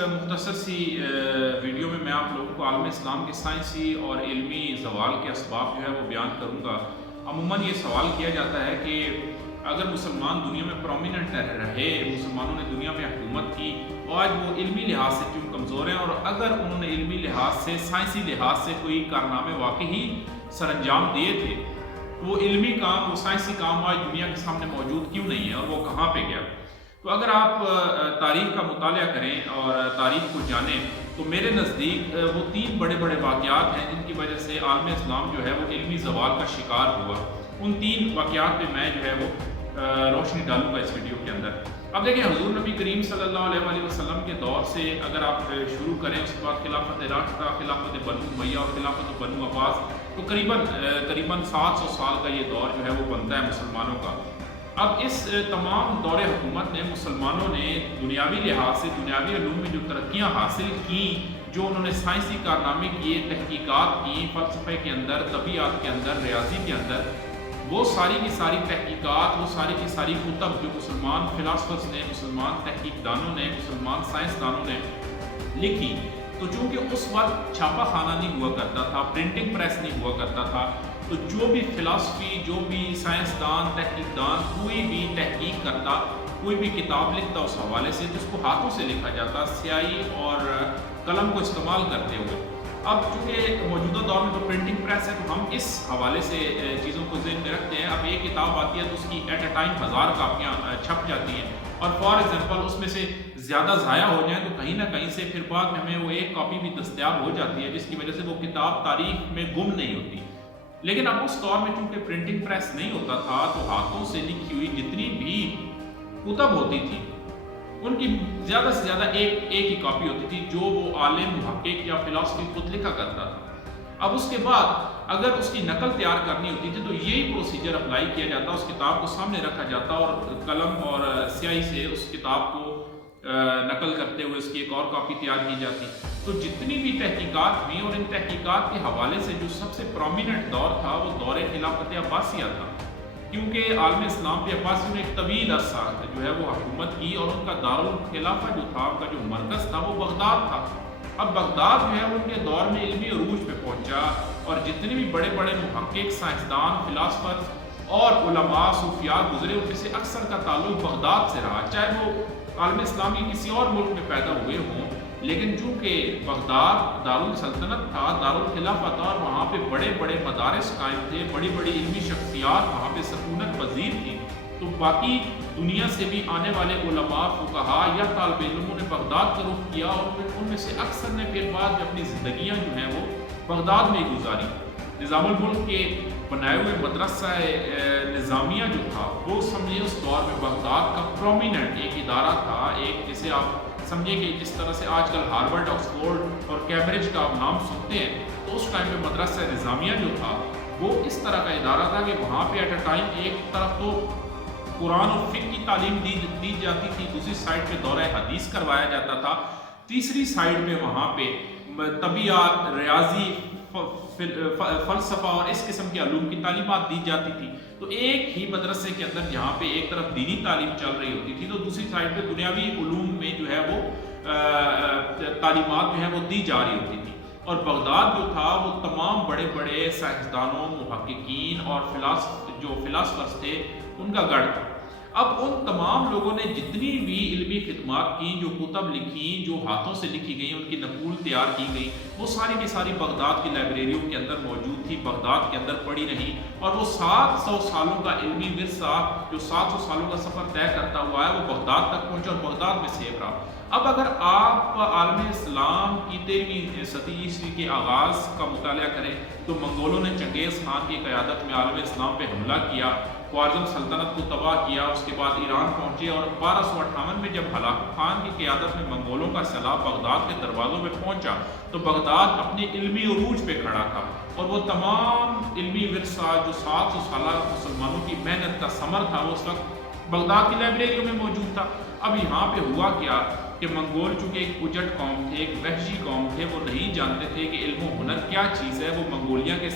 مختصر سی ویڈیو میں آپ لوگوں کو عالم اسلام کے سائنسی اور علمی زوال کے اسباب جو ہے وہ بیان کروں گا۔ عموماً یہ سوال کیا جاتا ہے کہ اگر مسلمان دنیا میں پرومیننٹ رہے، مسلمانوں نے دنیا میں حکومت کی، اور آج وہ علمی لحاظ سے کیوں کمزور ہیں، اور اگر انہوں نے علمی لحاظ سے، سائنسی لحاظ سے کوئی کارنامے واقعی سر انجام دیے تھے، وہ علمی کام، وہ سائنسی کام آج دنیا کے سامنے موجود کیوں نہیں ہے اور وہ کہاں پہ گیا؟ تو اگر آپ تاریخ کا مطالعہ کریں اور تاریخ کو جانیں تو میرے نزدیک وہ تین بڑے بڑے واقعات ہیں جن کی وجہ سے عالم اسلام جو ہے وہ علمی زوال کا شکار ہوا۔ ان تین واقعات پہ میں جو ہے وہ روشنی ڈالوں گا اس ویڈیو کے اندر۔ اب دیکھیں، حضور نبی کریم صلی اللہ علیہ وآلہ وسلم کے دور سے اگر آپ شروع کریں، اس کے بعد خلافت راشدہ، خلافت بنو امیہ اور خلافت بنو عباس، تو قریباً 700 سال کا یہ دور جو ہے وہ بنتا ہے مسلمانوں کا۔ اب اس تمام دور حکومت نے مسلمانوں نے دنیاوی لحاظ سے، دنیاوی علوم میں جو ترقیاں حاصل کی، جو انہوں نے سائنسی کارنامے کیے، تحقیقات کی، فلسفے کے اندر، طبیعت کے اندر، ریاضی کے اندر، وہ ساری کی ساری تحقیقات، وہ ساری کی ساری کتب جو مسلمان فلاسفرز نے، مسلمان تحقیق دانوں نے، مسلمان سائنس دانوں نے لکھی، تو چونکہ اس وقت چھاپا خانہ نہیں ہوا کرتا تھا، پرنٹنگ پریس نہیں ہوا کرتا تھا، تو جو بھی فلسفی، جو بھی سائنسدان، تحقیق دان، کوئی بھی تحقیق کرتا، کوئی بھی کتاب لکھتا اس حوالے سے، تو اس کو ہاتھوں سے لکھا جاتا، سیاہی اور قلم کو استعمال کرتے ہوئے۔ اب چونکہ موجودہ دور میں تو پرنٹنگ پریس ہے، تو ہم اس حوالے سے چیزوں کو ذہن میں رکھتے ہیں۔ اب ایک کتاب آتی ہے تو اس کی ایٹ اے ٹائم 1000 کاپیاں چھپ جاتی ہیں، اور فار ایگزامپل اس میں سے زیادہ ضائع ہو جائیں تو کہیں نہ کہیں سے پھر بعد میں ہمیں وہ ایک کاپی بھی دستیاب ہو جاتی ہے، جس کی وجہ سے وہ کتاب تاریخ میں گم نہیں ہوتی۔ لیکن اب اس دور میں چونکہ پرنٹنگ پریس نہیں ہوتا تھا، تو ہاتھوں سے لکھی ہوئی جتنی بھی کتب ہوتی تھی ان کی زیادہ سے زیادہ ایک ہی کاپی ہوتی تھی، جو وہ عالم، محقق یا فلسفی خود لکھا کرتا تھا۔ اب اس کے بعد اگر اس کی نقل تیار کرنی ہوتی تھی تو یہی پروسیجر اپلائی کیا جاتا، اس کتاب کو سامنے رکھا جاتا اور قلم اور سیاہی سے اس کتاب کو نقل کرتے ہوئے اس کی ایک اور کاپی تیار کی جاتی۔ تو جتنی بھی تحقیقات ہوئی، اور ان تحقیقات کے حوالے سے جو سب سے پرومیننٹ دور تھا وہ دور خلافت عباسیہ تھا، کیونکہ عالم اسلام پہ عباسیوں نے ایک طویل عرصہ جو ہے وہ حکومت کی، اور ان کا دارالخلافہ جو تھا، ان کا جو مرکز تھا وہ بغداد تھا۔ اب بغداد جو ہے ان کے دور میں علمی عروج پہ پہنچا، اور جتنے بھی بڑے بڑے محقق، سائنسدان، فلاسفر اور علماء، صوفیاء گزرے، ان میں سے اکثر کا تعلق بغداد سے رہا، چاہے وہ عالم اسلامی کسی اور ملک میں پیدا ہوئے ہوں، لیکن چونکہ بغداد دارالسلطنت تھا، دارالخلافہ تھا، اور وہاں پہ بڑے بڑے مدارس قائم تھے، بڑی بڑی علمی شخصیات وہاں پہ سکونت پذیر تھی، تو باقی دنیا سے بھی آنے والے علماء، فقہاء یا طالب علموں نے بغداد کا رخ کیا، اور ان میں سے اکثر نے پھر بعد میں اپنی زندگیاں جو ہیں وہ بغداد میں گزاری۔ نظام الملک کے بنائے ہوئے مدرسہ نظامیہ جو تھا، وہ سمجھے اس دور میں بغداد کا پرومیننٹ ایک ادارہ تھا، ایک جسے آپ سمجھیں کہ جس طرح سے آج کل ہارورڈ، آکسفورڈ اور کیمبرج کا آپ نام سنتے ہیں، تو اس ٹائم پہ مدرسہ نظامیہ جو تھا وہ اس طرح کا ادارہ تھا کہ وہاں پہ ایٹ اے ٹائم ایک طرف تو قرآن اور فقہ کی تعلیم دی جاتی تھی، دوسری سائڈ پہ دورہ حدیث کروایا جاتا تھا، تیسری سائڈ میں وہاں پہ طبیعت، ریاضی، فلسفہ اور اس قسم کے علوم کی تعلیمات دی جاتی تھی۔ تو ایک ہی مدرسے کے اندر جہاں پہ ایک طرف دینی تعلیم چل رہی ہوتی تھی، تو دوسری سائڈ پہ دنیاوی علوم میں جو ہے وہ تعلیمات جو ہے وہ دی جا رہی ہوتی تھی۔ اور بغداد جو تھا وہ تمام بڑے بڑے سائنسدانوں، محققین اور فلاسفرز تھے، ان کا گڑھ تھا۔ اب ان تمام لوگوں نے جتنی بھی علمی خدمات کی، جو کتب لکھی، جو ہاتھوں سے لکھی گئی، ان کی نقول تیار کی گئی، وہ ساری کی ساری بغداد کی لائبریریوں کے اندر موجود تھی، بغداد کے اندر پڑی رہی، اور وہ 700 سالوں کا علمی ورثہ جو 700 سالوں کا سفر طے کرتا ہوا ہے وہ بغداد تک پہنچا اور بغداد میں سیو رہا۔ اب اگر آپ عالم اسلام کی 13ویں صدی عیسوی کے آغاز کا مطالعہ کریں تو منگولوں نے چنگیز خان کی قیادت میں عالم اسلام پہ حملہ کیا، خوارزم سلطنت کو تباہ کیا، اس کے بعد ایران پہنچے، اور 1258 میں جب ہلاکو خان کی قیادت میں منگولوں کا سیلاب بغداد کے دروازوں میں پہنچا تو بغداد اپنے علمی عروج پہ کھڑا تھا، اور وہ تمام علمی ورثہ جو 700 سالہ مسلمانوں کی محنت کا ثمر تھا وہ اس وقت بغداد کی لائبریریوں میں موجود تھا۔ اب یہاں پہ ہوا کیا کہ منگول چونکہ ایک اجٹ قوم تھے، ایک وحشی قوم تھے، وہ نہیں جانتے تھے کہ علم و ہنر کیا چیز ہے، وہ منگولیا کے